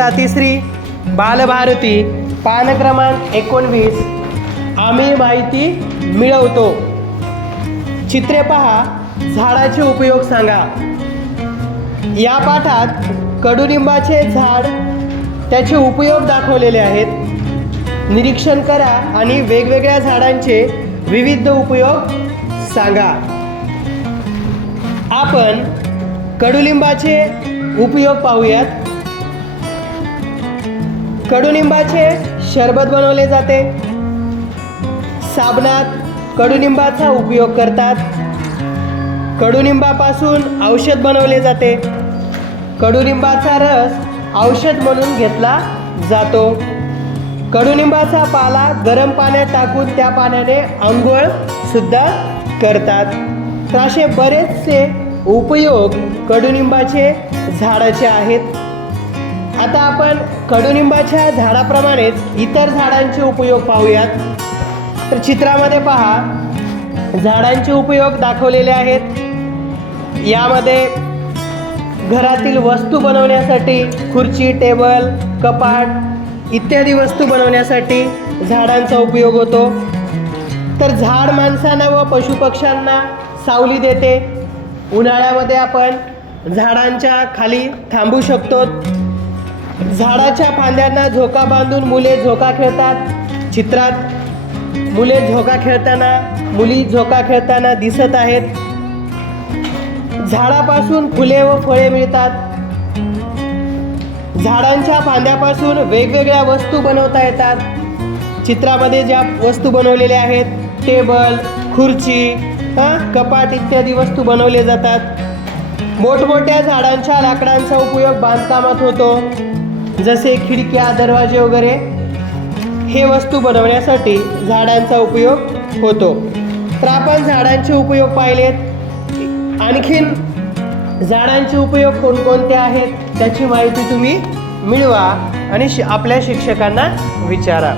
इयत्ता 3री बालभारती पान क्रमांक 19 आम्ही माहिती मिळवतो। चित्रे पहा, झाडाचे उपयोग सांगा। या पाठात कडुलिंबाचे झाड त्याचे उपयोग दाखवलेले आहेत। निरीक्षण करा आणि वेगवेगळ्या झाडांचे विविध उपयोग सांगा। आपण कडुलिंबाचे उपयोग पाहूयात। कडुलिंबाचे शरबत बनवले जाते। साबणात कडुलिंबाचा उपयोग करतात। कडुलिंबापासून औषध बनवले जाते। कडुलिंबाचा रस औषध म्हणून घेतला जातो। कडुलिंबाचा पाला गरम पाण्यात टाकून त्या पाण्याने अंघोळ सुद्धा करतात। तर असे बरेचसे उपयोग कडुलिंबाचे झाडाचे आहेत। आता आपण कडुलिंबाच्या झाडाप्रमाणेच इतर झाडांचे उपयोग पाहूयात। तर चित्रामध्ये पहा, झाडांचे उपयोग दाखवलेले आहेत। यामध्ये घरातील वस्तू बनवण्यासाठी खुर्ची, टेबल, कपाट इत्यादी वस्तू बनवण्यासाठी झाडांचा उपयोग होतो। तर झाड माणसांना व पशुपक्ष्यांना सावली देते। उन्हाळ्यामध्ये आपण झाडांच्या खाली थांबू शकतो। झाडाच्या फांद्यांना झोका बांधून मुले झोका खेळतात। चित्रात मुली झोका खेळताना दिसत आहेत। झाडापासून फुले व फळे मिळतात। झाडांच्या फांद्यापासून वेगवेगळ्या वस्तू बनवता येतात। चित्रामध्ये ज्या वस्तू बनवलेल्या आहेत, टेबल, खुर्ची, कपाट इत्यादी वस्तू बनवले जातात। मोठमोठ्या झाडांच्या लाकडांचा उपयोग बांधकामात होतो, जसे खिडक्या, दरवाजे वगैरे हे वस्तू बनवण्यासाठी झाडांचा उपयोग होतो। तर आपण झाडांचे उपयोग पाहिलेत। आणखीन झाडांचे उपयोग कोणकोणते आहेत त्याची माहिती तुम्ही मिळवा आणि आपल्या शिक्षकांना विचारा।